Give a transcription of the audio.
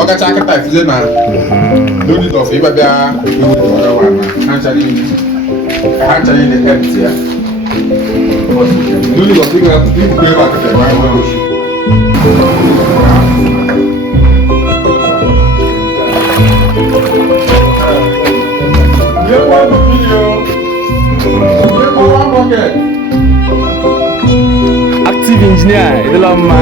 ọ gacha akịta ifuze na unit of ịba bịa ha nchaghị dị empty ya unit of ịba ikuku ebe akịta ebe ahụ nwere oshi Active engineer, itu lama.